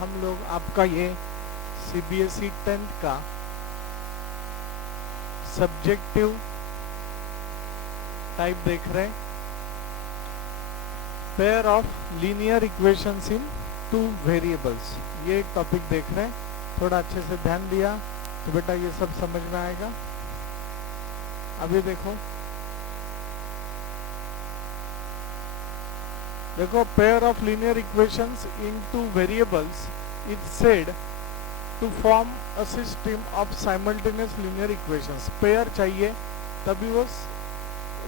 हम लोग आपका ये सीबीएसई 10th का सब्जेक्टिव टाइप देख रहे हैं, pair of linear equations in two variables, ये टॉपिक देख रहे हैं। थोड़ा अच्छे से ध्यान दिया तो बेटा ये सब समझ में आएगा। अभी देखो pair of linear equations in two variables is said to form a system of simultaneous linear equations. Pair चाहिए तभी वो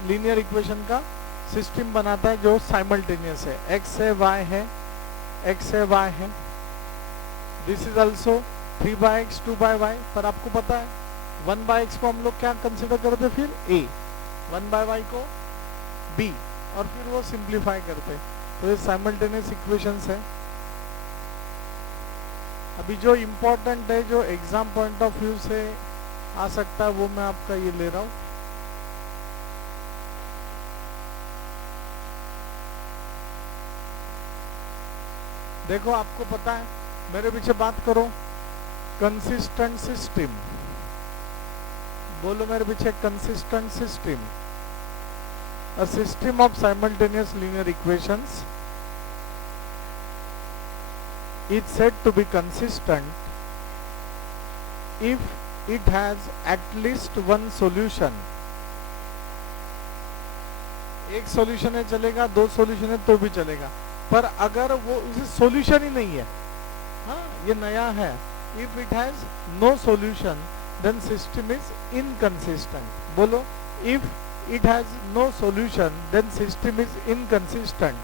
लीनियर इक्वेशन का सिस्टम बनाता है जो साइमल्टेनियस है। एक्स है, वाई है, एक्स है, वाई है। This is also 3/x 2/y। पर आपको पता है 1/x को हम लोग क्या कंसिडर करते, फिर a, 1/y को b, और फिर वो सिंप्लीफाई करते। तो ये साइमल्टेनियस इक्वेशंस है। अभी जो इम्पोर्टेंट है, जो एग्जाम पॉइंट ऑफ व्यू से आ सकता है, वो मैं आपका ये ले रहा हूं। देखो आपको पता है, मेरे पीछे बात करो, कंसिस्टेंट सिस्टम बोलो मेरे पीछे, consistent system, a system of simultaneous linear equations is said to be consistent if it has at least one solution। एक सॉल्यूशन है चलेगा, दो सॉल्यूशन है तो भी चलेगा, पर अगर वो उसे सॉल्यूशन ही नहीं है, हाँ ये नया है, if it has no solution then system is inconsistent। बोलो, if it has no solution then system is inconsistent।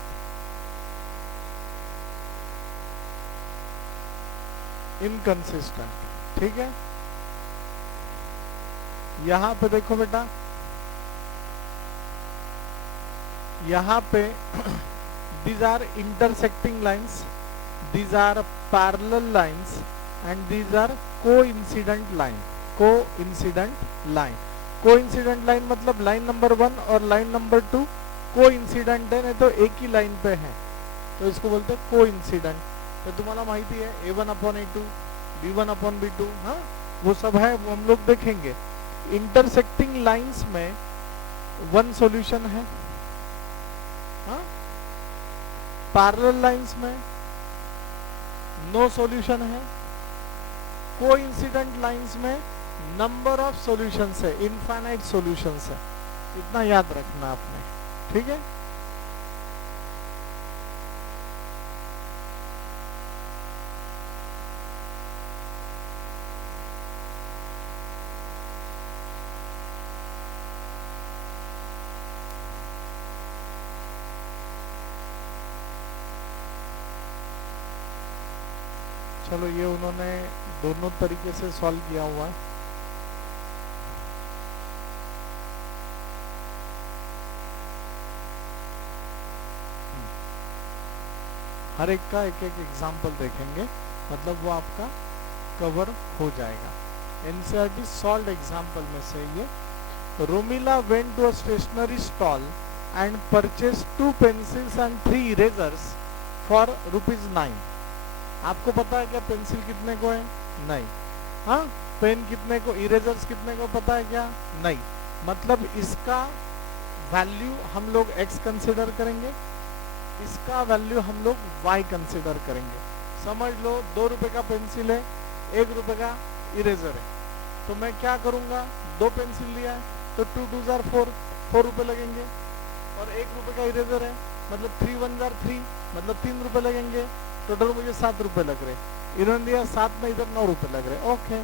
inconsistent, ठीक है। यहां पे देखो बेटा, यहां पे these are intersecting lines, these are parallel lines and these are coincident line। coincident line, coincident line मतलब लाइन नंबर 1 और लाइन नंबर 2 कोइंसिडेंट है, नहीं तो एक ही लाइन पे है, तो इसको बोलते हैं कोइंसिडेंट। तो तुम्हारा माहिती है A1/A2, B1/B2, हाँ वो सब है, वो हम लोग देखेंगे। इंटरसेक्टिंग लाइंस में वन सॉल्यूशन है, हाँ पैरेलल लाइंस में नो सॉल्यूशन है, कोइंसिडेंट लाइंस में नंबर ऑफ सॉल्यूशंस है, इनफाइनाइट सॉल्यूशंस है। इतना याद रखना आपने, ठीक है। चलो ये उन्होंने दोनों तरीके से सॉल्व किया हुआ है। हर एक का एक एक एग्जाम्पल देखेंगे, मतलब वो आपका कवर हो जाएगा। एनसीईआरटी सॉल्व एग्जाम्पल में से ये, Romila went to a stationery stall and purchase 2 pencils and 3 erasers for ₹9। आपको पता है क्या पेंसिल कितने को है? नहीं। हाँ, पेन कितने को, इरेजर्स कितने को पता है क्या? नहीं। मतलब इसका वैल्यू हम लोग x कंसिडर करेंगे, इसका वैल्यू हम लोग y कंसिडर करेंगे। समझ लो 2 रुपए का पेंसिल है, 1 रुपए का इरेजर है, तो मैं क्या करूंगा, 2 पेंसिल लिया है तो 2 2 are 4, 4 रुपए लगेंगे, और 1 रुपए का इरेजर है मतलब 3 1 are 3, मतलब 3 रुपए लगेंगे। टोटल मुझे 7 रुपए लग रहे, इन्होंने दिया 7 में इधर 9 रुपए लग रहे। ओके,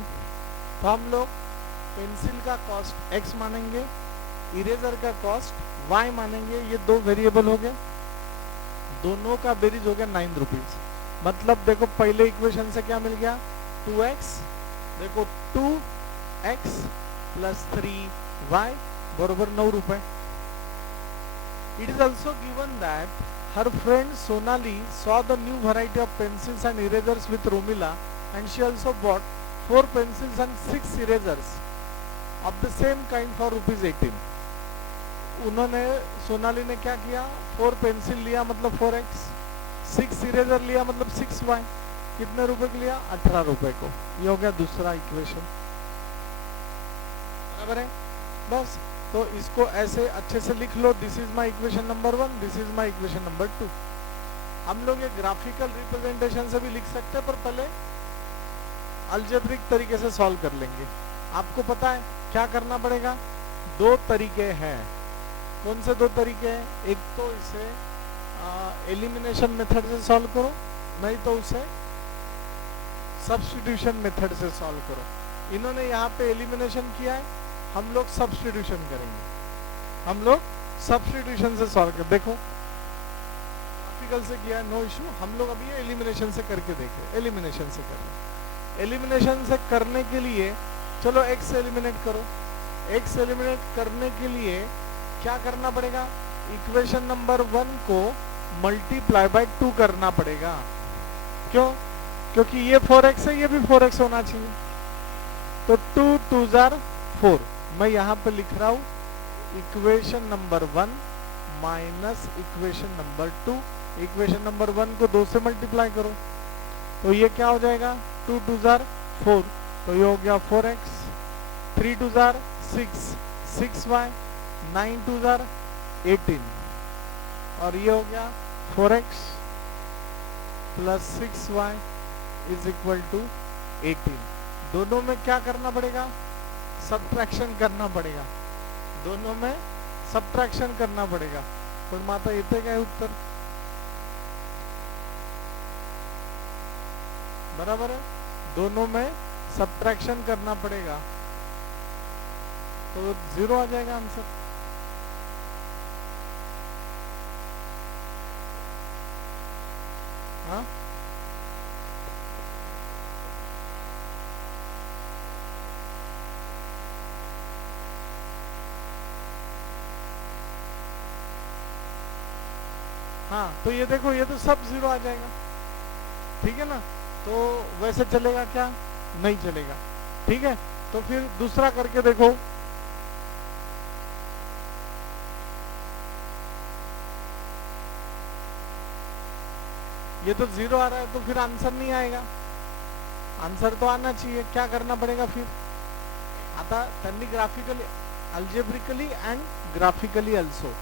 तो हम लोग पेंसिल का कॉस्ट x मानेंगे, इरेजर का कॉस्ट y मानेंगे। ये 2 वेरिएबल हो गए, दोनों का बेरीज हो गया 9 रुपीज। मतलब देखो पहले इक्वेशन से क्या मिल गया, 2x, देखो 2x प्लस 3y बरोबर 9 रुपए। It is also given that her friend Sonali saw the new variety of pencils and erasers with Romila and she also bought 4 pencils and 6 erasers of the same kind for ₹18। उन्होंने, सोनाली ने क्या किया, 4 pencil लिया मतलब 4x, 6 eraser लिया मतलब 6y, कितने रुपए के लिया? 18 रुपए को। ये हो गया दूसरा इक्वेशन, बराबर है। बस तो इसको ऐसे अच्छे से लिख लो, this is my equation number 1, this is my equation number 2। हम लोग ये ग्राफिकल रिप्रेजेंटेशन से भी लिख सकते हैं, पर पहले अलजेब्रिक तरीके से सॉल्व कर लेंगे। आपको पता है क्या करना पड़ेगा? दो तरीके हैं। कौन से दो तरीके हैं? एक तो इसे एलिमिनेशन मेथड से सॉल्व करो, नहीं तो उसे सब्स्टिट्यूशन मेथड से सॉल्व करो। इन्होंने यहाँ पे एलिमिनेशन किया है, हम लोग सब्स्टिट्यूशन करेंगे। हम लोग सब्स्टिट्यूशन से सॉल्व कर, देखो ग्राफिकल से किया है, नो इशू। हम लोग अभी एलिमिनेशन से करके देखें, एलिमिनेशन से कर रहे। एलिमिनेशन से करने के लिए चलो x एलिमिनेट करो। x एलिमिनेट करने के लिए क्या करना पड़ेगा? इक्वेशन नंबर 1 को मल्टीप्लाई बाय 2 करना पड़ेगा। क्यों? क्योंकि ये 4x है, ये भी 4x होना चाहिए। तो 2 2 जार 4, मैं यहाँ पे लिख रहा हूँ equation number 1 minus equation number 2। Equation number 1 को 2 से मल्टीप्लाई करो, तो ये क्या हो जाएगा? 2 2 जार 4, तो ये हो गया 4x। 3 2 जार 6, 6y, 9 2 जार 18, और ये हो गया 4x plus 6y is equal to 18। दोनों में क्या करना पड़ेगा? सब्ट्रैक्शन करना पड़ेगा। दोनों में सब्ट्रैक्शन करना पड़ेगा। पण माता येते काय उत्तर? बराबर है, दोनों में सब्ट्रैक्शन करना पड़ेगा, तो 0 आ जाएगा आंसर। हाँ, हाँ, तो ये देखो, ये तो सब 0 आ जाएगा, ठीक है ना। तो वैसे चलेगा क्या? नहीं चलेगा, ठीक है। तो फिर दूसरा करके देखो। ये तो 0 आ रहा है, तो फिर आंसर नहीं आएगा। आंसर तो आना चाहिए। क्या करना पड़ेगा फिर? आता त्यांनी graphically, algebraically and graphically also,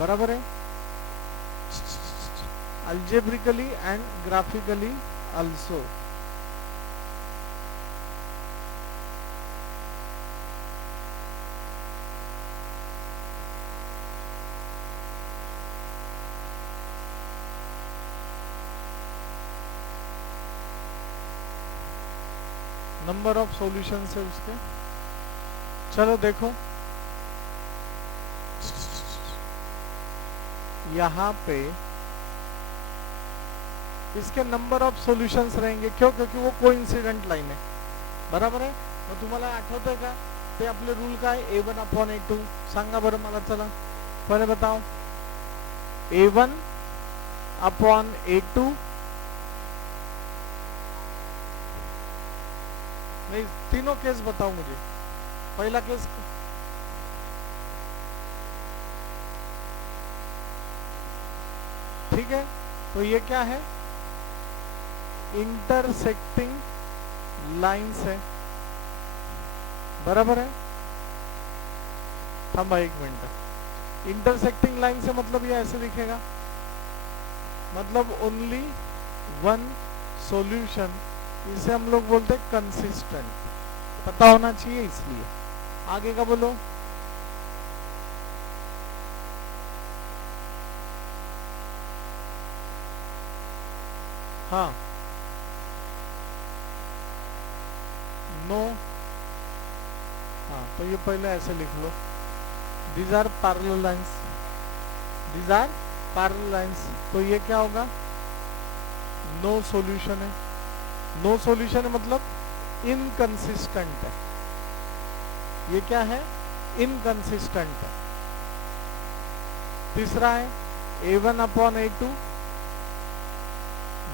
बराबर है। Algebraically and graphically also. Number of solutions है उसके। चलो देखो, यहाँ पे इसके नंबर ऑफ सॉल्यूशंस रहेंगे। क्यों? क्योंकि वो कोइंसिडेंट लाइन है, बराबर है। मग तुम्हाला आठवतंय का ते आपले रूल काय? A1 अपॉन A2 सांगा बरं मला, चला पहले बताओ। A1 अपॉन A2, नहीं, तीनों केस बताओ मुझे। पहला केस, ठीक है, तो ये क्या है? इंटरसेक्टिंग लाइंस है, बराबर है। थांबा एक मिनट। इंटरसेक्टिंग लाइन से मतलब ये ऐसे दिखेगा, मतलब ओनली वन सॉल्यूशन। इसे हम लोग बोलते हैं कंसिस्टेंट, पता होना चाहिए इसलिए। आगे का बोलो। हाँ, नो। हाँ, तो ये पहले ऐसे लिख लो, these are parallel lines, these are parallel lines. तो ये क्या होगा? नो सॉल्यूशन है। नो सॉल्यूशन है मतलब इनकंसिस्टेंट है। ये क्या है? इनकंसिस्टेंट है। तीसरा है A1 upon A2,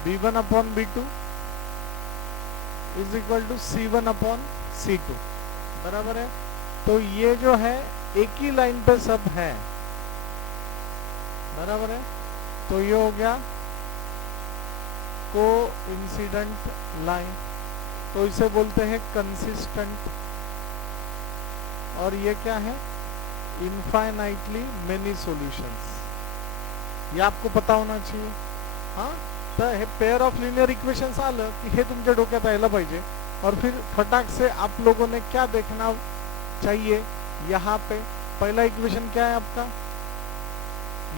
B1 upon B2 is equal to C1 upon C2, बराबर है। तो ये जो है एक ही लाइन पे सब है, बराबर है। तो ये हो गया को इंसिडेंट लाइन, तो इसे बोलते हैं कंसिस्टेंट। और ये क्या है? Infinitely many solutions. ये आपको पता होना चाहिए। हाँ, तर पेयर ऑफ लिनियर इक्वेशन्स आलं की हे तुमच्या डोक्यात यायला पाहिजे। और फिर फटाक से आप लोगों ने क्या देखना चाहिए, यहाँ पे पहला इक्वेशन क्या है आपका,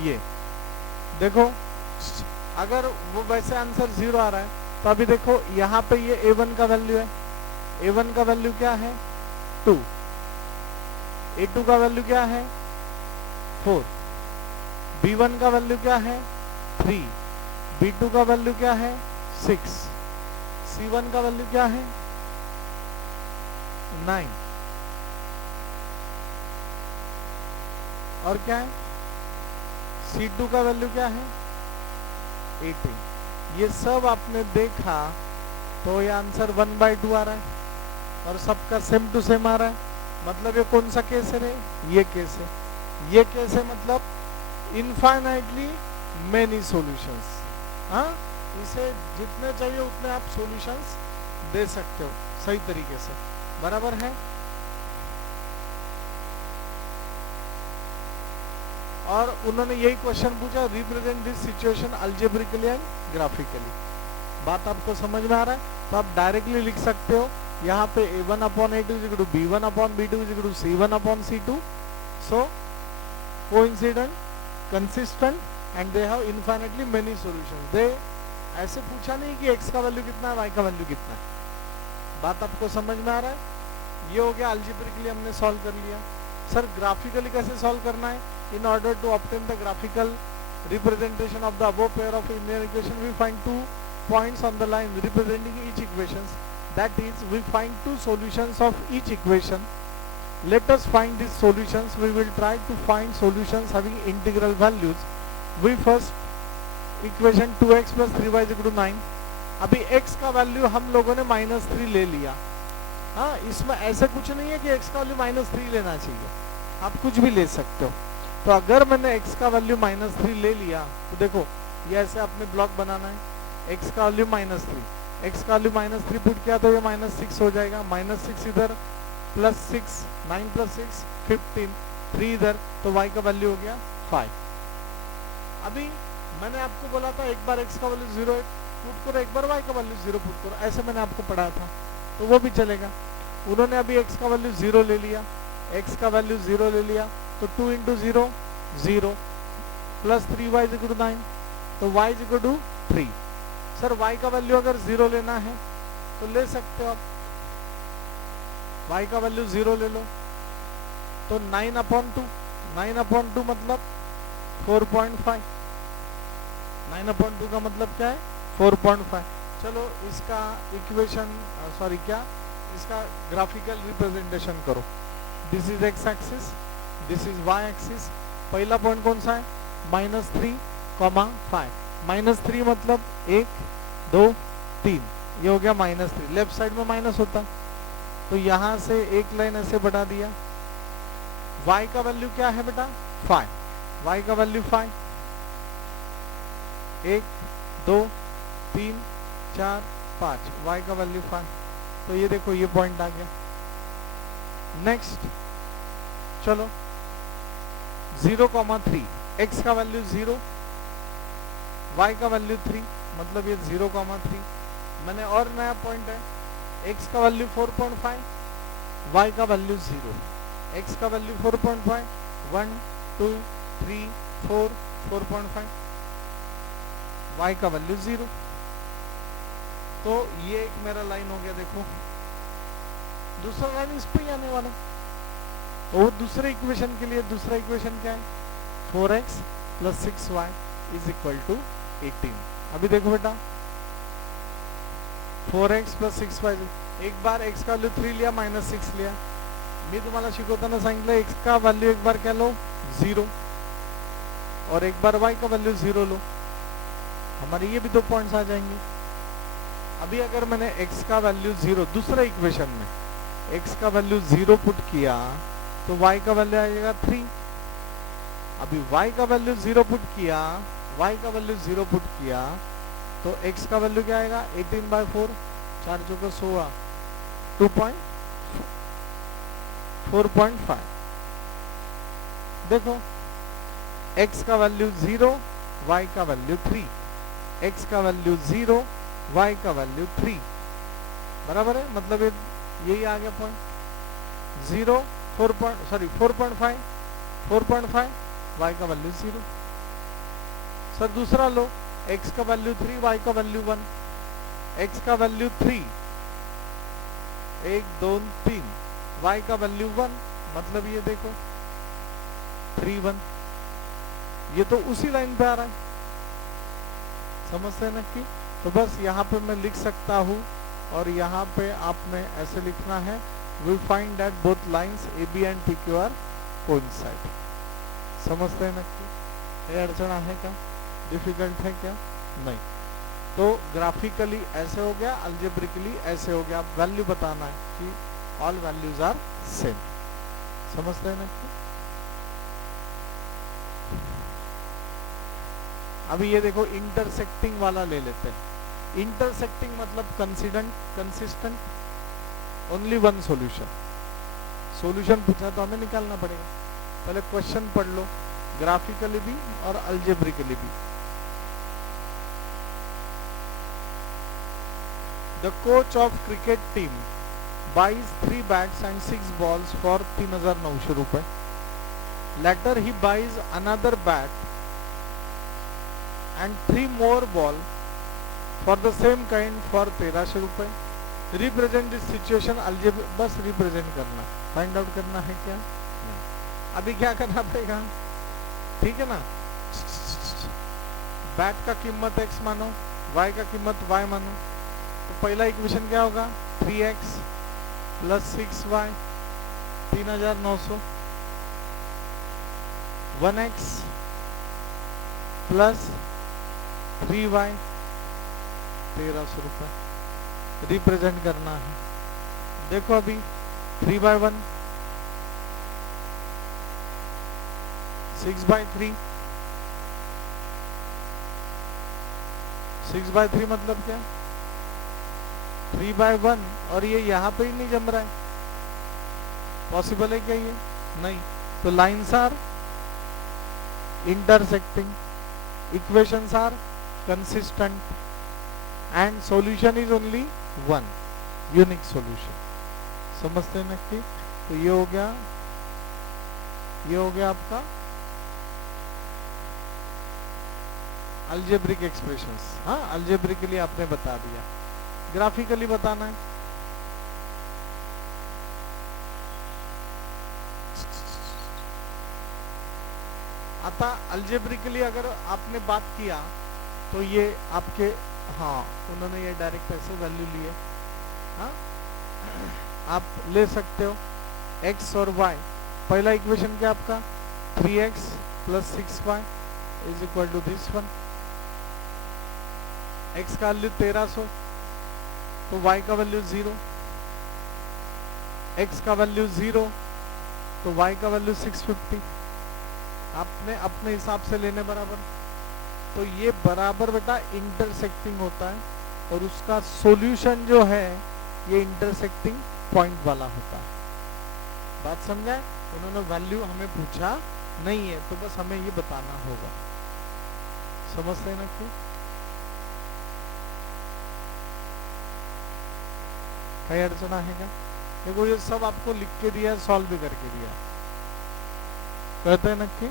ये देखो। अगर वो वैसे आंसर 0 आ रहा है तो अभी देखो यहाँ पे ये a1 का वैल्यू है, a1 का वैल्यू क्या है 2, a2 का वैल्यू क्या है 4, b1 का वैल्यू क्या है 3, b2 का वैल्यू क्या है 6, c1 का वैल्यू क्या है 9, और क्या है c2 का वैल्यू क्या है 18। ये सब आपने देखा तो ये आंसर 1/2 आ रहा है और सबका सेम टू सेम आ रहा है। मतलब ये कौन सा केस है रे? ये केस है। ये केस है मतलब इनफाइनाइटली मेनी सॉल्यूशंस। हाँ, इसे जितने चाहिए उतने आप सॉल्यूशंस दे सकते हो सही तरीके से, बराबर है। और उन्होंने यही क्वेश्चन पूछा, represent this situation algebraically and graphically. बात आपको समझ में आ रहा है? तो आप डायरेक्टली लिख सकते हो यहाँ पे a1/a2 is equal to b1/b2 is equal to c1/c2। So coincident, consistent and they have infinitely many solutions. दे ऐसे पूछा नहीं कि x का वैल्यू कितना है, y का वैल्यू कितना है। बात आपको समझ में आ रहा है? ये हो गया अल्जेब्रिकली हमने सॉल्व कर लिया। सर ग्राफिकली कैसे सॉल्व करना है? In order to obtain the graphical representation of the above pair of linear equation, we find 2 points on the line representing each equations. That is, we find 2 solutions of each equation. Let us find these solutions. We will try to find solutions having integral values. We first equation 2x plus 3y is equal to 9. अभी x का value हम लोगों ने -3 ले लिया। हाँ, इसमें ऐसा कुछ नहीं है कि x का वैल्यू -3 लेना चाहिए, आप कुछ भी ले सकते हो। तो अगर मैंने x का वैल्यू -3 ले लिया तो देखो ये ऐसे आपने ब्लॉक बनाना है। x का वैल्यू -3, x का वैल्यू -3 पुट किया तो ये -6 हो जाएगा। -6 इधर, +6, 9 + 6 15, 3 इधर, तो y का वैल्यू हो गया 5। अभी मैंने आपको बोला था एक बार x का वैल्यू 0 पुट करो, एक बार y का वैल्यू 0 पुट करो, ऐसे मैंने आपको पढ़ाया था, तो वो भी चलेगा। उन्होंने अभी x का वैल्यू 0 ले लिया, x का वैल्यू 0 ले लिया, तो 2 × 0 0 plus 3y is equal to 9, तो y is equal to 3। Sir y का वैल्यू अगर 0 लेना है तो ले सकते हो आप, y का वैल्यू 0 ले लो, तो 9/2, 9/2 मतलब 4.5, 9/2 का मतलब क्या है 4.5। चलो इसका इक्वेशन इसका ग्राफिकल रिप्रेजेंटेशन करो। This is x axis, this is y axis. पहला पॉइंट कौन सा है -3, -5। -3 मतलब 1 2 3, ये हो गया -3। लेफ्ट साइड में माइनस होता तो यहाँ से एक लाइन ऐसे बढ़ा दिया। y का वैल्यू क्या है बेटा 5, y का वैल्यू 5, 1 2 3 4 5, y का वैल्यू 5। तो ये देखो ये पॉइंट आ गया। नेक्स्ट चलो 0,3, x का वैल्यू 0, y का वैल्यू 3, मतलब ये 0,3। मैंने और नया पॉइंट है, x का वैल्यू 4.5, y का वैल्यू 0, x का वैल्यू 4.5, 1 2 3 4, 4.5, y का वैल्यू 0। तो ये एक मेरा लाइन हो गया। देखो दूसरा लाइन इस पे ही आने वाला, तो दूसरे इक्वेशन के लिए दूसरा इक्वेशन क्या है 4x + 6y is equal to 18। अभी देखो बेटा 4x + 6y, एक बार x का वैल्यू 3 लिया, -6 लिया। मी तुम्हाला शिकवताना सांगितलं x का वैल्यू एक बार क्या लो 0 और एक बार y का वैल्यू 0 लो, हमारे ये भी 2 पॉइंट्स आ जाएंगे। अभी अगर मैंने x का वैल्यू 0 दूसरे इक्वेशन में x का वैल्यू 0 पुट किया तो y का वैल्यू आएगा 3। अभी y का वैल्यू 0 पुट किया, y का वैल्यू 0 पुट किया तो x का वैल्यू क्या आएगा 18/4, 4 चौके 16, 4.5। देखो x का वैल्यू 0, y का वैल्यू 3, x का वैल्यू 0, y का वैल्यू 3, बराबर है। मतलब यही आ गया पॉइंट 0, 4.5, 4.5, y का वैल्यू 0। सर दूसरा लो, x का वैल्यू 3, y का वैल्यू 1, x का वैल्यू 3, 1 2 3, y का वैल्यू 1, मतलब ये देखो 3 1, ये तो उसी लाइन पे आ रहा है, समझते हैं ना कि। तो बस यहाँ पे मैं लिख सकता हूँ और यहाँ पे आपने ऐसे लिखना है, we find that both lines AB and PQ are coincide। समझते हैं ना कि ये अड़चन है क्या, डिफिकल्ट है क्या, नहीं। तो ग्राफिकली ऐसे हो गया, अल्जेब्रिकली ऐसे हो गया। अब वैल्यू बताना है कि ऑल वैल्यूज आर सेम, समझते हैं ना कि। अभी ये देखो इंटरसेक्टिंग वाला ले लेते हैं। इंटरसेक्टिंग मतलब consistent, only one solution. Solution पूछा तो हमें निकालना पड़ेगा, पहले क्वेश्चन पढ़ लो, ग्राफिकली भी और अल्जेब्रिकली भी। The coach of cricket team buys 3 bats and 6 balls for 3,900 रुपए. Later he buys another bat and 3 more ball for the same kind for 1,300 रुपए. Represent this situation algebra, बस रिप्रेजेंट करना, find out करना है क्या। अभी क्या करना पड़ेगा, ठीक है ना। बैट का कीमत x मानो, y का कीमत y मानो। तो पहला इक्वेशन क्या होगा 3x plus 6y 3,900, 1x plus 3y 1,300 रुपए रिप्रेजेंट करना है। देखो अभी 3/1, 6/3, 6/3 मतलब क्या 3/1, और ये यहाँ पे ही नहीं जम रहा है, पॉसिबल है क्या ये, नहीं। तो lines are intersecting, equations are consistent and solution is only one, unique solution. समझते हैं ना कि। तो ये हो गया आपका अलजेब्रिक एक्सप्रेशंस। हाँ, अलजेब्रिकली आपने बता दिया, ग्राफिकली बताना है। आता अलजेब्रिकली अगर आपने बात किया तो ये आपके, हाँ उन्होंने ये डायरेक्ट ऐसे वैल्यू लिए, हाँ आप ले सकते हो x और y। पहला इक्वेशन क्या आपका 3x plus 6y is equal to this one. x का वैल्यू 1,300 तो y का वैल्यू 0, x का वैल्यू 0 तो y का वैल्यू 650। आपने अपने हिसाब से लेने बराबर। तो ये बराबर बेटा इंटरसेक्टिंग होता है और उसका सॉल्यूशन जो है ये इंटरसेक्टिंग पॉइंट वाला होता है। बात समझाए, उन्होंने वैल्यू हमें पूछा नहीं है तो बस हमें ये बताना होगा। समझते हैं ना कि कई अड़चना है क्या। देखो ये सब आपको लिख के दिया, सॉल्व भी करके दिया, कहते हैं ना कि।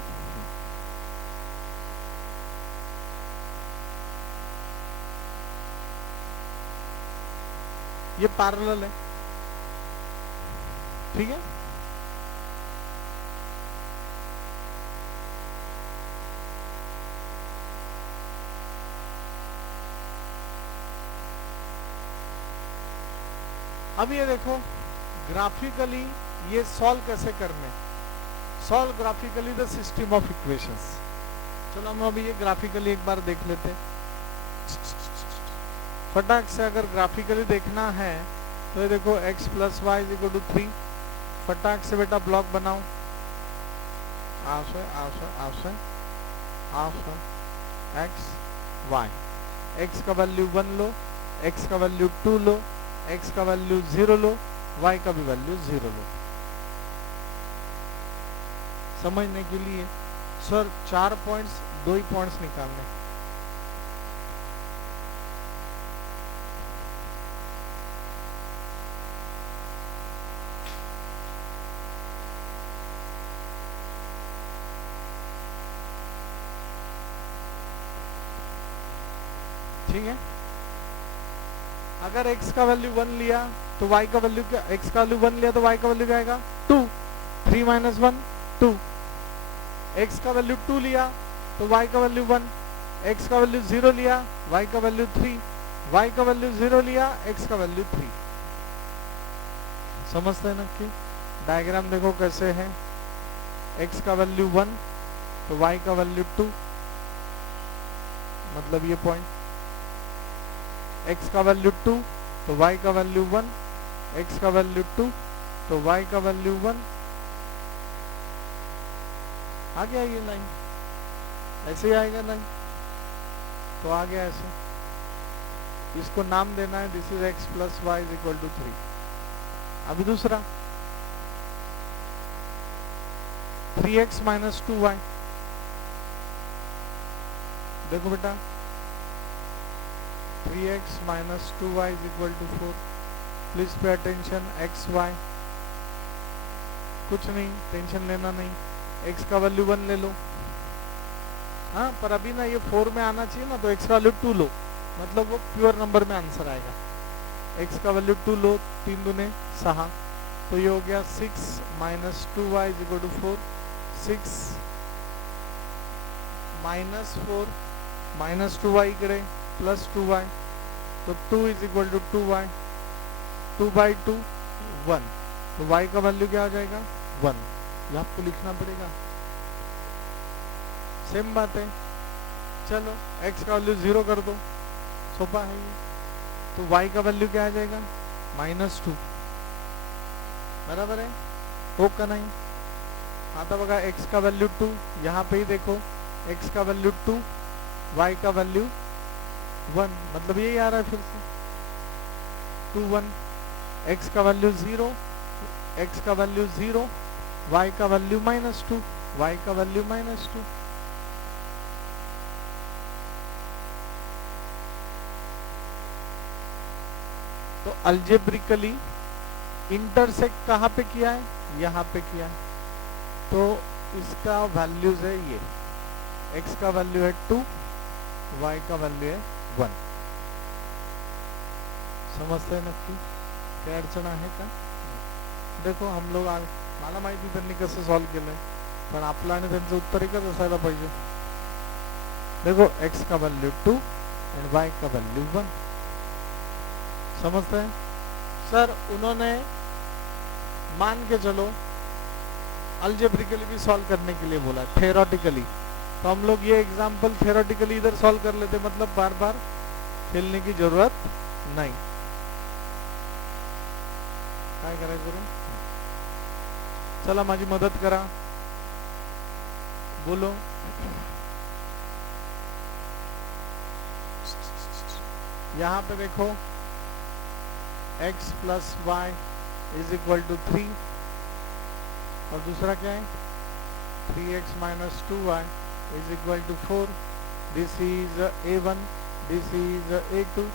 ये पैरेलल है, ठीक है। अब ये देखो ग्राफिकली ये सॉल्व कैसे करने, solve graphically the system of equations. चलो हम अभी ये ग्राफिकली एक बार देख लेते हैं। फटाक से अगर ग्राफिकली देखना है तो ये देखो x plus y is equal to 3। फटाक से बेटा ब्लॉक बनाओ, x y, x का वैल्यू 1 लो, x का वैल्यू 2 लो, x का वैल्यू 0 लो, y का भी वैल्यू 0 लो। समझने के लिए सर 4 पॉइंट्स, 2 ही पॉइंट्स निकालने। ठीक है, अगर x का वैल्यू 1 लिया तो y का वैल्यू क्या, x का वैल्यू 1 लिया तो y का वैल्यू क्या आएगा 2, 3 माइनस 1 2। x का वैल्यू 2 लिया तो y का वैल्यू 1, x का वैल्यू 0 लिया y का वैल्यू 3, y का वैल्यू 0 लिया x का वैल्यू 3। समझते हैं ना कि डायग्राम देखो कैसे है, x का वैल्यू 1 तो y का वैल्यू 2, मतलब ये पॉइंट, x का वैल्यू 2 तो y का वैल्यू 1, x का वैल्यू 2 तो y का वैल्यू 1। आ गया ये लाइन, ऐसे ही आएगा लाइन, तो आ गया ऐसे। इसको नाम देना है this is x plus y is equal to 3। अभी दूसरा 3x माइनस 2y, देखो बेटा 3x minus 2y is equal to 4. Please pay attention, x, y, कुछ नहीं, टेंशन लेना नहीं, x का वैल्यू 1 ले लो। हाँ, पर अभी ना ये 4 में आना चाहिए ना, तो x का वैल्यू 2 लो, मतलब वो प्योर नंबर में आंसर आएगा। x का वैल्यू 2 लो, 3 दूने 6, तो ये हो गया 6 minus 2y is equal to 4। 6 minus 4 minus 2y इकडे प्लस 2y, तो 2 is equal to 2y, 2 by 2 1, तो y का वैल्यू क्या हो जाएगा 1। ये आपको लिखना पड़ेगा, सेम बात है। चलो x का वैल्यू 0 कर दो, सोपा है ये, तो y का वैल्यू क्या आ जाएगा -2, बराबर है, हो का नहीं। आता बघा x का वैल्यू 2, यहाँ पे ही देखो x का वैल्यू 2, y का वैल्यू 1, मतलब यही आ रहा है फिर से 2 1। x का वैल्यू 0, x का वैल्यू 0, y का वैल्यू -2, y का वैल्यू -2। तो अल्जेब्रिकली इंटरसेक्ट कहाँ पे किया है, यहाँ पे किया है, तो इसका वैल्यूज है ये, x का वैल्यू है 2, y का वैल्यू है 1। समजते नक्की काय अडचण आहे का? देखो हम लोग मला माहिती त्यांनी कसं सॉल्व केलंय, पण आपलं आणि त्यांचं उत्तर एकच असायला पाहिजे। देखो x का वैल्यू 2 एंड y का वैल्यू 1। समझते हैं सर? उन्होंने मान के चलो अल्जेब्रिकली भी सॉल्व करने के लिए बोला, थ्योरेटिकली, तो हम लोग ये एग्जाम्पल थ्योरेटिकली इधर सॉल्व कर लेते, मतलब बार बार खेलने की जरूरत नहीं। काय करायचं रे? चला माझी मदत करा, बोलो। यहाँ पे देखो x plus y is equal to 3, और दूसरा क्या है 3x minus 2y is equal to 4. This is a1, this is a2,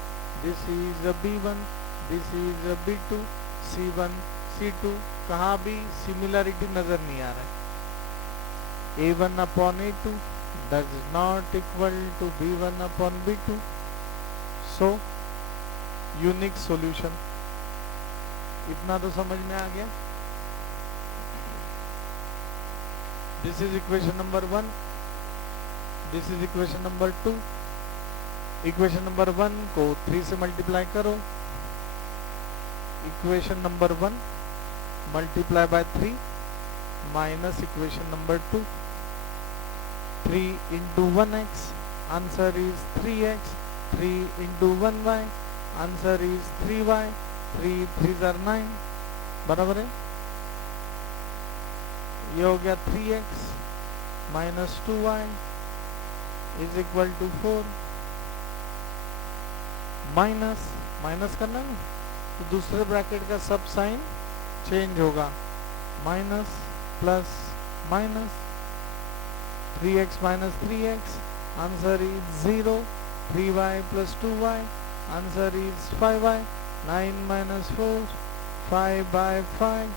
this is b1, this is b2, c1, c2। कहाँ भी सिमिलरिटी नजर नहीं आ रहा है। a1 upon a2 does not equal to b1 upon b2, so unique solution. इतना तो समझ में आ गया। This is equation number 1, this is equation number 2। Equation number 1 को 3 से मल्टीप्लाई करो, equation number 1 multiply by 3 minus equation number 2, 3 into 1x, answer is 3x, 3 into 1y, answer is 3y, 3 3 are 9, बराबर है। ये हो गया 3x minus 2y is equal to 4। Minus minus करना ना, तो दूसरे ब्रैकेट का सब साइन चेंज होगा, minus plus minus, 3x minus 3x, answer is 0, 3y plus 2y, answer is 5y, 9 minus 4, 5 by 5,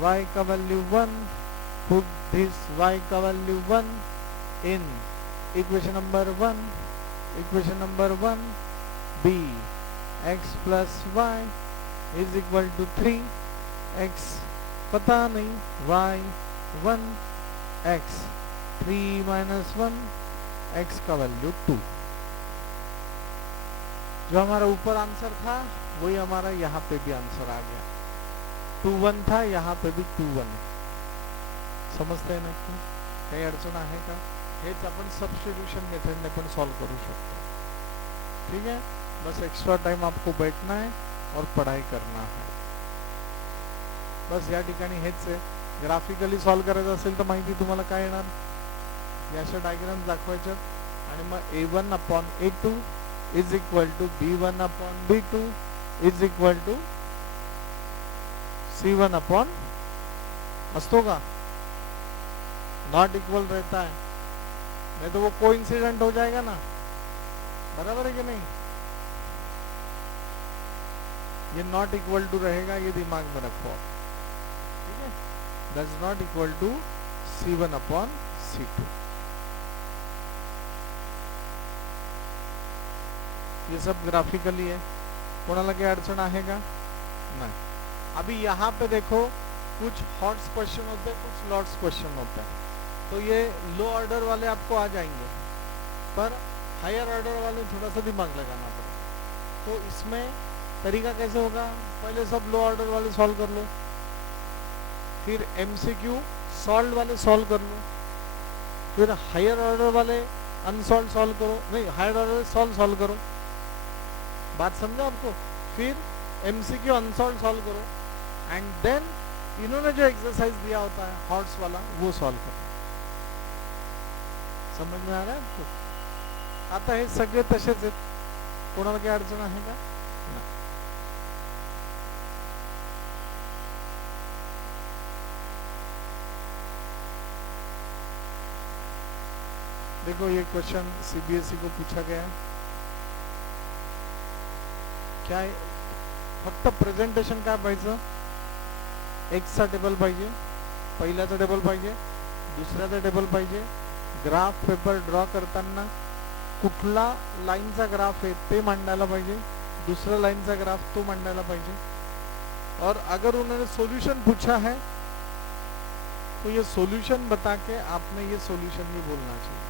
y का value 1, put this y का value 1 in equation number 1, equation number 1, b, x plus y is equal to 3, x पता नहीं, y 1, x 3 minus 1, x का value 2। जो हमारा ऊपर answer था वही हमारा यहाँ पे भी आंसर आ गया, 2 1 था, यहाँ पे भी 2 1 है। समजते हैं नक्की? काही अडचण आहे का? हेच आपण सबस्टिट्यूशन मेथडने पण सॉल्व करू शकतो। ठीक है, बस एक्स्ट्रा टाइम आपको बैठना है और पढ़ाई करना है। बस या ठिकाणी हेच आहे। ग्राफिकली सॉल्व करायचं असेल तर माहिती तुम्हाला काय येणार, या अशा डायग्राम दाखवायच्या आणि मग a1 upon a2 is equal to b1 upon b2 is equal to c1 upon, असतो का? नॉट इक्वल रहता है, नहीं तो वो कोइंसिडेंट हो जाएगा ना, बराबर है कि नहीं? ये नॉट इक्वल टू रहेगा, ये दिमाग में रखो, ठीक है? That is not equal to c1 upon c2। ये सब ग्राफिकली है, कोणाला काही अडचण आहे का? नहीं। अभी यहाँ पे देखो, कुछ हॉट्स क्वेश्चन होते हैं, कुछ लॉट्स क्वेश्चन होते हैं, तो ये लो ऑर्डर वाले आपको आ जाएंगे, पर हायर ऑर्डर वाले थोड़ा सा दिमाग लगाना पड़ेगा। तो इसमें तरीका कैसे होगा, पहले सब लो ऑर्डर वाले सॉल्व कर लो, फिर एमसीक्यू सॉल्व वाले सॉल्व कर लो, फिर हायर ऑर्डर वाले अनसॉल्व सॉल्व करो, नहीं हायर ऑर्डर सॉल्व करो, बात समझो आपको? फिर एमसीक्यू अनसॉल्व सॉल्व करो, एंड देन इन्होंने जो एक्सरसाइज दिया होता है हॉट्स वाला वो सॉल्व करो। समझ में आ रहा है आपको? आता हे सगळे तसेच आहेत, कोणाला काही अडचण आहे का? नाही। देखो ये क्वेश्चन सीबीएसई को पूछा गया है, क्या है? फक्त प्रेझेंटेशन काय पाहिजे, एक्सचा टेबल पाहिजे, पहिल्याचा टेबल पाहिजे, दुसऱ्याचा टेबल पाहिजे, ग्राफ पेपर ड्रॉ करताना कुठला लाईनचा ग्राफ है ते मांडायला पाहिजे, दूसरा लाइन का ग्राफ तो मांडायला पाहिजे। और अगर उन्होंने सॉल्यूशन पूछा है तो ये सॉल्यूशन बता के आपने ये सॉल्यूशन भी बोलना चाहिए,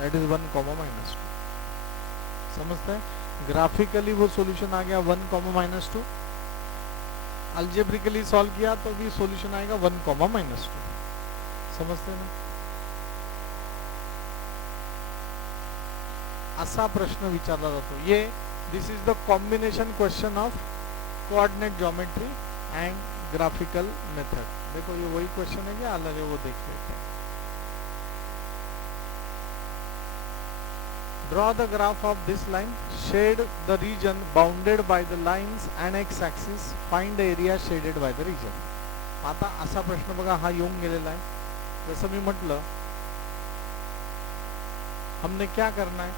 दैट इज 1, -2। समझते हैं? ग्राफिकली वो सॉल्यूशन आ गया 1, -2, अल्जेब्रिकली सॉल्व किया तो भी सॉल्यूशन आएगा 1, -2। समझते हैं ना? असा प्रश्न विचारला जातो, ये this is the combination question of coordinate geometry and graphical method. देखो ये वही क्वेश्चन है क्या अलग है, वो देख लेते हैं। Draw the graph of this line, shade the region bounded by the lines and x-axis, find the area shaded by the region। आता असा प्रश्न बघा हा येऊन गेलेला आहे, जसं मी म्हटलं हमने क्या करना है,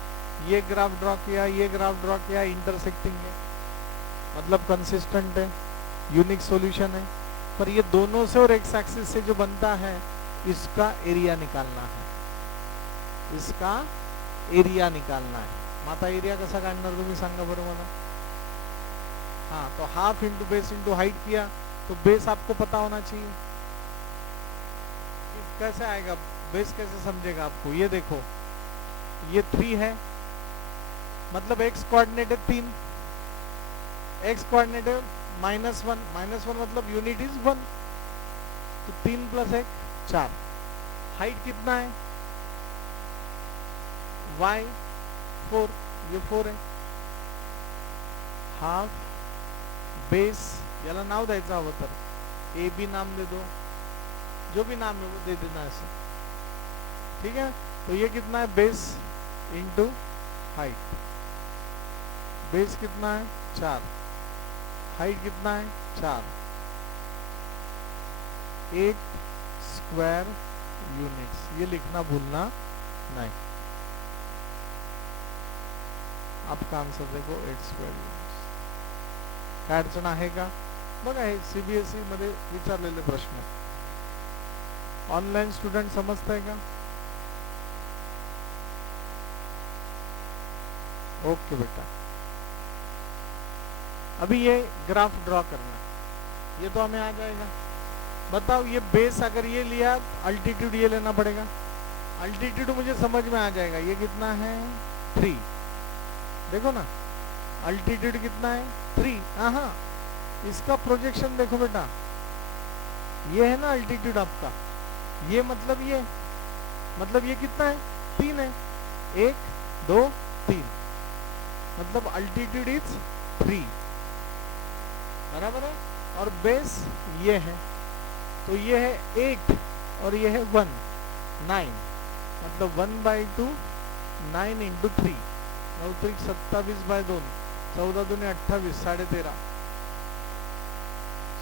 ये ग्राफ ड्रॉ किया, ये ग्राफ ड्रॉ किया, इंटरसेक्टिंग है, मतलब कंसिस्टेंट है, यूनिक सॉल्यूशन है, पर ये दोनों से और एक्स एक्सिस से जो बनता है इसका एरिया निकालना है, इसका एरिया निकालना है। माता एरिया कसा काढणार तुम्ही सांगा बरं मला? हाँ, तो half into base into height किया तो बेस आपको पता होना चाहिए, कैसे आएगा बेस, कैसे समझेगा आपको? ये देखो ये 3 है, मतलब एक्स कोऑर्डिनेट है 3, एक्स कोऑर्डिनेट है -1, -1 मतलब यूनिट इज 1, तो 3 + 1 4। हाइट कितना है y 4, ये 4 है। हाफ बेस, याला नाव द्यायचं हवं तर ए बी नाम दे दो, जो भी नाम है वो दे देना ऐसे, ठीक है? तो ये कितना है बेस इंटू हाइट, बेस कितना है 4, हाइट कितना है 4, 8 स्क्वायर यूनिट्स, ये लिखना भूलना नहीं। आपका आंसर देखो 8 स्क्वेअर यूनिट्स। काय अडचण आहे का? बघा हे सीबीएसई मध्ये विचारलेले प्रश्न, ऑनलाइन स्टूडेंट समजताय का? ओके बेटा, अभी ये ग्राफ ड्रॉ करना, ये तो हमें आ जाएगा। बताओ ये बेस अगर ये लिया, अल्टीट्यूड ये लेना पड़ेगा, अल्टीट्यूड मुझे समझ में आ जाएगा, ये कितना है 3, देखो ना अल्टीट्यूड कितना है 3। हाँ, इसका प्रोजेक्शन देखो बेटा, ये है ना अल्टीट्यूड आपका, ये मतलब ये कितना है 3 है, 1 2 3, मतलब अल्टीट्यूड इज 3, बराबर है। और बेस ये है, तो ये है 8 और ये है 1 9, मतलब 1/2 9 इंटू 3, 9 3 27/2, 14 दूनी 28, 13.5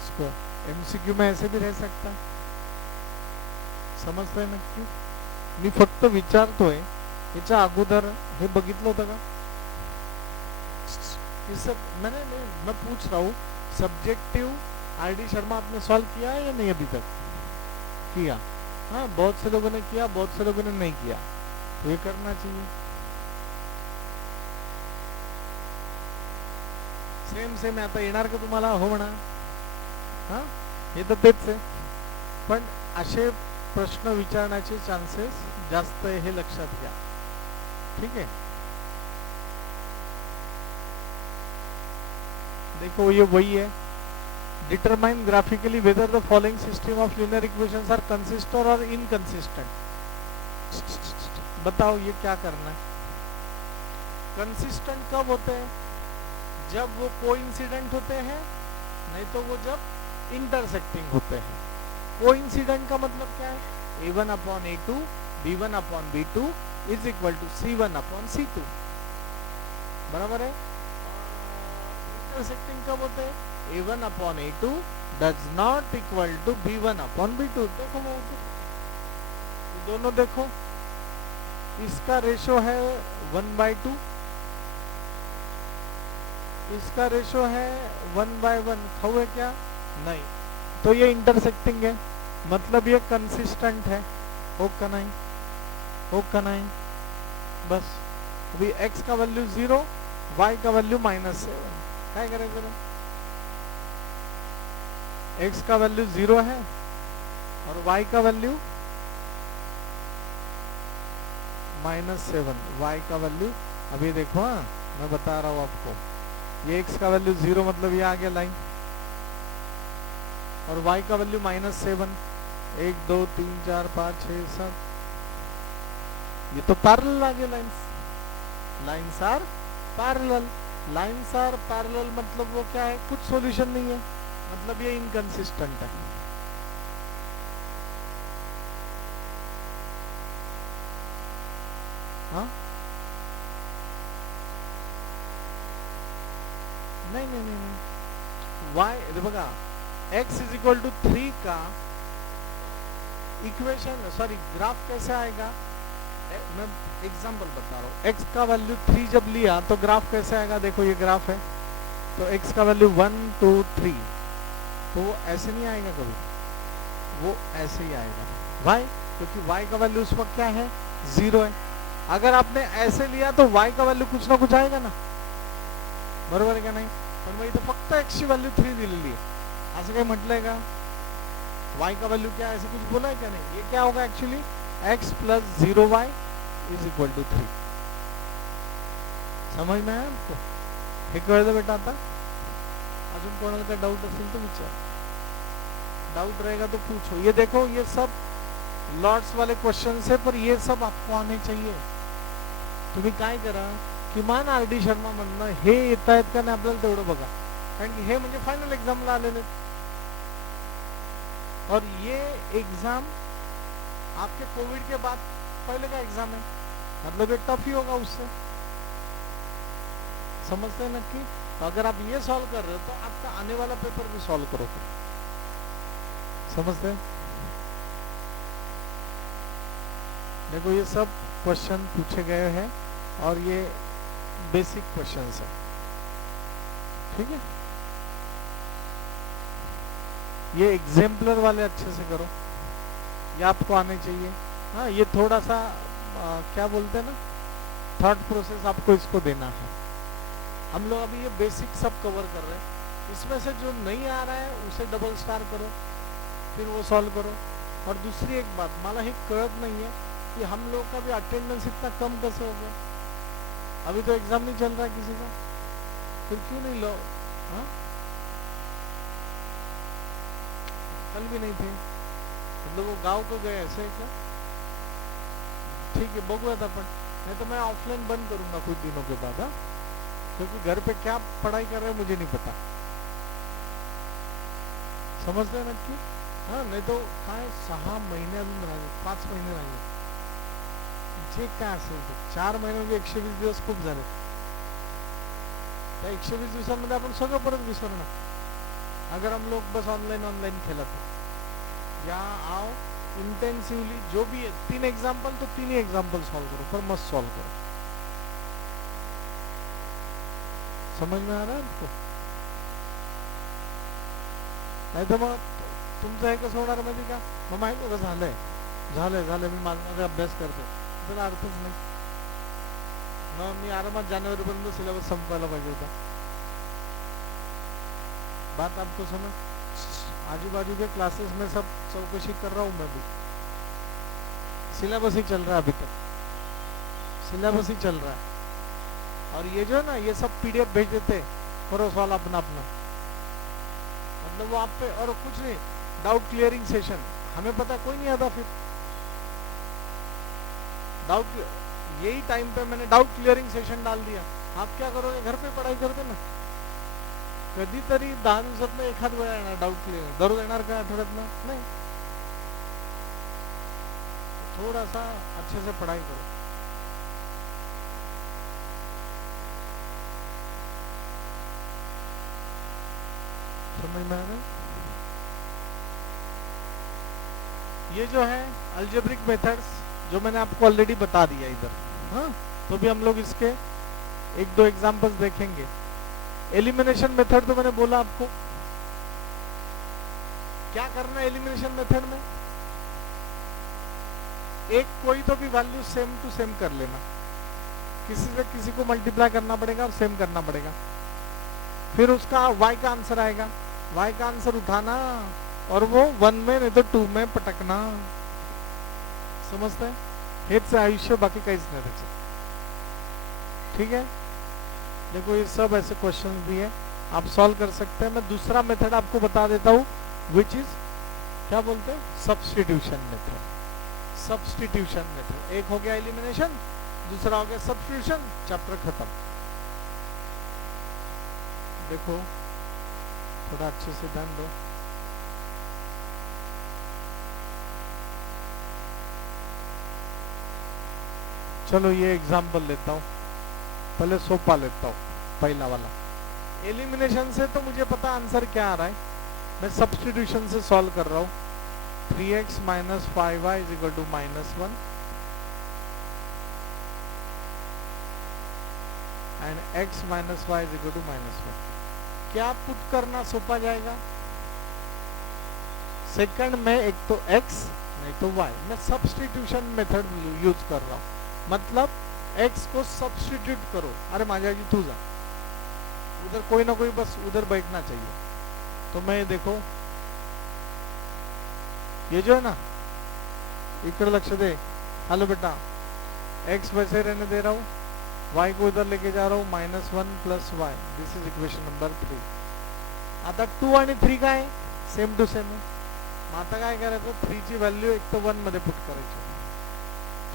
स्क्वायर। एमसीक्यू में ऐसे भी रह सकता है, समजताय नक्की? मी फक्त विचारतोय, याच्या अगोदर हे बघितलं होतं का? मैं पूछ रहा हूँ, सब्जेक्टिव आरडी शर्मा आपने सॉल्व किया है या नहीं अभी तक? किया, हाँ बहुत से लोगों ने किया, बहुत से लोगों ने नहीं किया, तो ये करना चाहिए। सेम आता येणार का तुम्हाला? हो म्हणा, हाँ हे तर तेच आहे, पण असे प्रश्न विचारण्याचे चान्सेस जास्त आहे, हे लक्षात घ्या, ठीक है? देखो ये वही है, determine graphically whether the following system of linear equations are consistent और इनकंसिस्टेंट। बताओ ये क्या करना है? कंसिस्टेंट कब होते हैं? जब वो कोइंसिडेंट होते हैं, नहीं तो वो जब इंटरसेक्टिंग होते हैं। कोइंसिडेंट का मतलब क्या है? a1/a2 b1/b2 is equal to c1/c2, बराबर है। इंटरसेक्टिंग कब होते हैं? a1/a2 does not equal to b1/b2। देखो वो दोनों देखो, इसका रेशो है 1/2, इसका रेशो है 1/1, खाऊ है क्या? नहीं, तो ये इंटरसेक्टिंग है, मतलब ये कंसिस्टेंट है, हो का नहीं? हो का नहीं? बस अभी x का वैल्यू 0, y का वैल्यू -7, क्या करें? x का वैल्यू 0 है और y का वैल्यू -7, y का वैल्यू, अभी देखो, हाँ मैं बता रहा हूँ आपको, ये x का वैल्यू 0 मतलब ये आ गया लाइन, और y का वैल्यू -7, 1 2 3 4 5 6 7, ये तो पैरेलल आ गया lines. Lines are parallel, lines are parallel मतलब वो क्या है? कुछ सॉल्यूशन नहीं है, मतलब ये इनकंसिस्टेंट है। हाँ नहीं, y बघा x इज इक्वल टू 3 का इक्वेशन, सॉरी ग्राफ कैसे आएगा? मैं एग्जांपल बता रहा हूँ, x का वैल्यू 3 जब लिया तो ग्राफ कैसे आएगा? देखो ये ग्राफ है, तो x का वैल्यू 1 2 3, तो वो ऐसे नहीं आएगा कभी, वो ऐसे ही आएगा। y, क्योंकि y का वैल्यू उस वक्त क्या है? 0 है। अगर आपने ऐसे लिया तो y का वैल्यू कुछ ना कुछ आएगा ना, बरोबर आहे का नाही? पण मग इथं फक्त x ची वैल्यू 3 दिलेली आहे, असं काही म्हटलंय का? y का वैल्यू क्या है, ऐसे कुछ बोला है क्या? नहीं, ये क्या होगा actually? x plus 0y is equal to 3। समझ में आया आपको? हे कळलं बेटा? आता अजून कोणाला काही डाउट असेल तो विचार, डाउट रहेगा तो पूछो। ये देखो ये सब लॉट्स वाले क्वेश्चन है, पर ये सब आपको आने चाहिए। तुम्ही काय करा, किमान आरडी शर्मा मधनं हे येत आहेत का नाही आपल्याला तेवढं बघा, कारण की हे म्हणजे फायनल एग्जामला आलेले, और ये एग्जाम आपके कोविड के बाद पहले का एग्जाम है, मतलब ये टफ ही होगा उससे। समझते हैं नक्की? तो अगर आप ये सॉल्व कर रहे हो तो आपका आने वाला पेपर भी सॉल्व करोगे। समझते हैं? देखो ये सब क्वेश्चन पूछे गए हैं और ये बेसिक क्वेश्चंस है, ठीक है? ये एग्जाम्पलर वाले अच्छे से करो, ये आपको आने चाहिए। हाँ, ये थोड़ा सा क्या बोलते हैं ना, थॉट प्रोसेस आपको इसको देना है। हम लोग अभी ये बेसिक सब कवर कर रहे हैं, इसमें से जो नहीं आ रहा है उसे डबल स्टार करो, फिर वो सॉल्व करो। और दूसरी एक बात मला ही कळत नहीं है कि हम लोग का भी अटेंडेंस इतना कम कैसे हो गया। अभी तो एग्जाम नहीं चल रहा है किसी का, फिर क्यों नहीं लो? हाँ, कल भी नहीं थे, मतलब वो गांव को गए ऐसे क्या? ठीक है, बघूयात आपण, नहीं तो मैं ऑफलाइन बंद करूंगा कुछ दिनों के बाद। हाँ, क्योंकि घर पे क्या पढ़ाई कर रहे हैं मुझे नहीं पता। समझते हैं नक्की? हाँ, नहीं तो काय 6 महिने अजून राहिले, 5 महिने राहिले, जे काय असेल ते 4 महिने म्हणजे 120 दिवस खूप झाले। त्या 120 दिवसांमध्ये आपण सगळं परत विसरणार अगर हम लोग बस ऑनलाइन खेला तो। या आओ इंटेंसिवली, जो भी है 3 एग्जाम्पल तो 3 ही एग्जाम्पल सॉल्व करो, पर मस्त सॉल्व करो। समझ में आ रहा है आपको? नाही तर मग तुमचं हे कसं होणार माहिती का, मग माहिती का झालंय झालंय झालंय मी माझा अभ्यास करते, त्याचा अर्थच नाही। मग मी आरामात जानेवारीपर्यंत सिलेबस संपवायला पाहिजे होता। बात आपको समझ? आजू बाजू के क्लासेस में सब चौकशी कर रहा हूँ मैं भी, सिलेबस ही चल रहा है अभी तक, सिलेबस ही चल रहा है। और ये जो है ना, ये सब पीडीएफ भेज देते, करो सवाल अपना अपना, मतलब वो आप पे, और कुछ नहीं, डाउट क्लियरिंग सेशन, हमें पता कोई नहीं आता फिर डाउट, यही टाइम पे मैंने डाउट क्लियरिंग सेशन डाल दिया। आप क्या करोगे, घर पे पढ़ाई करते ना, कधीतरी 10 दिवसात एखाद वेळा येणार डाउट क्लियर, दररोज येणार का आठवड्यात नहीं। थोड़ा सा अच्छे से पढ़ाई करो। समझ में आ रहा है? ये जो है अल्जेब्रिक मेथड्स जो मैंने आपको ऑलरेडी बता दिया इधर, हाँ, तो भी हम लोग इसके 1-2 एग्जांपल्स देखेंगे। एलिमिनेशन मेथड तो मैंने बोला आपको, क्या करना है एलिमिनेशन मेथड में, एक कोई तो भी वैल्यू सेम टू सेम कर लेना, किसी से किसी को मल्टीप्लाई करना पड़ेगा और सेम करना पड़ेगा, फिर उसका y का आंसर आएगा, y का आंसर उठाना और वो 1 में नहीं तो 2 में पटकना। समझते हैं? हेच आयुष्य, बाकी काहीच नाही त्याचं, ठीक है? देखो ये सब ऐसे क्वेश्चन भी है, आप सॉल्व कर सकते हैं। मैं दूसरा मेथड आपको बता देता हूँ, विच इज क्या बोलते हैं, सब्स्टिट्यूशन मेथड। सब्स्टिट्यूशन मेथड, एक हो गया एलिमिनेशन, दूसरा हो गया सब्स्टिट्यूशन, चैप्टर खत्म। देखो थोड़ा अच्छे से ध्यान दो। चलो ये एग्जाम्पल लेता हूँ, पहले सोपा लेता हूँ, पहला वाला। एलिमिनेशन से तो मुझे पता आंसर क्या आ रहा है, मैं सब्स्टिट्यूशन से सॉल्व कर रहा हूँ। 3x minus 5y is equal to -1 and x minus y is equal to -1। क्या पुट करना सोपा जाएगा, सेकंड में एक तो x नहीं तो y, मैं सब्स्टिट्यूशन मेथड यूज कर रहा हूँ, मतलब x को सब्स्टिट्यूट करो। अरे माझ्या जी तू जा, उधर कोई ना कोई बस उधर बैठना चाहिए। तो मैं देखो ये जो है ना, इकडे लक्ष दे, हेलो बेटा, x वैसे रहने दे रहा हूँ, y को इधर लेके जा रहा हूँ, -1 + y, this is equation number 3। आता 2 आणि 3 काय सेम टू सेम आहे, मग आता काय करायचं, 3 ची व्हॅल्यू एक तर 1 मध्ये पुट करायची,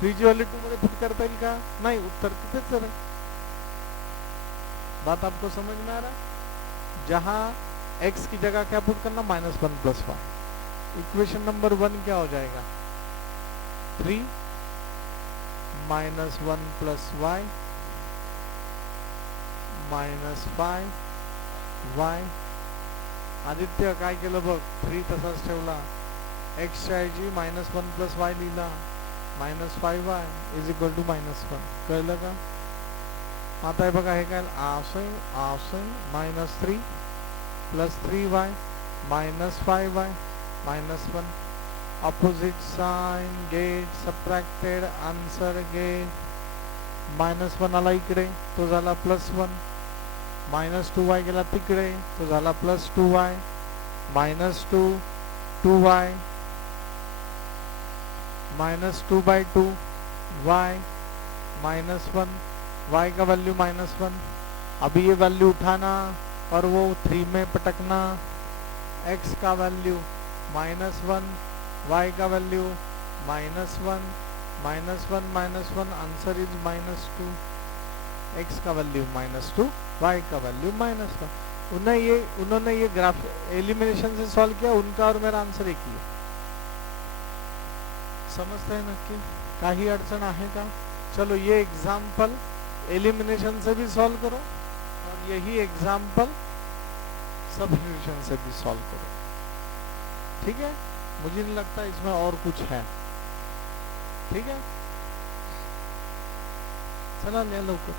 3 ची व्हॅल्यू 2 मध्ये पुट करता येईल का, नाही, उत्तर तिथेच आहे। बात आपको समझ में आ रहा है? जहां x की जगह क्या पुट करना, -1 + y, इक्वेशन नंबर 1 क्या हो जाएगा, 3 - 1 + y -5y. आदित्य काय केलं बघ, 3 तसाच ठेवला, x च्या ऐवजी -1 + y लिहिला, -5y इज इक्वल टू -1. कळलं का? आता हे बघा, हे काय असं -3 + 3y -5y -1. Opposite sign, get subtracted, answer get. -1 आला इकडे तो झाला +1, -2y गेला तिकडे तो झाला +2y, -2 2y -2/2 y -1, y का वैल्यू -1. अभी ये वैल्यू उठाना और वो 3 में पटकना. x का वैल्यू -1, y का वैल्यू -1, -1 आंसर इज -2. x का वैल्यू -2, y का वैल्यू -1. उन्होंने ये ग्राफ एलिमिनेशन से सॉल्व किया, उनका और मेरा आंसर एक ही है. समजताय नक्की? काही अडचण आहे का? चलो ये एग्जाम्पल एलिमिनेशन से भी सॉल्व करो और यही एग्जाम्पल सब्स्टिट्यूशन से भी सॉल्व करो. ठीक है, मुझे नहीं लगता इसमें और कुछ है. ठीक है, चला ले लवकर.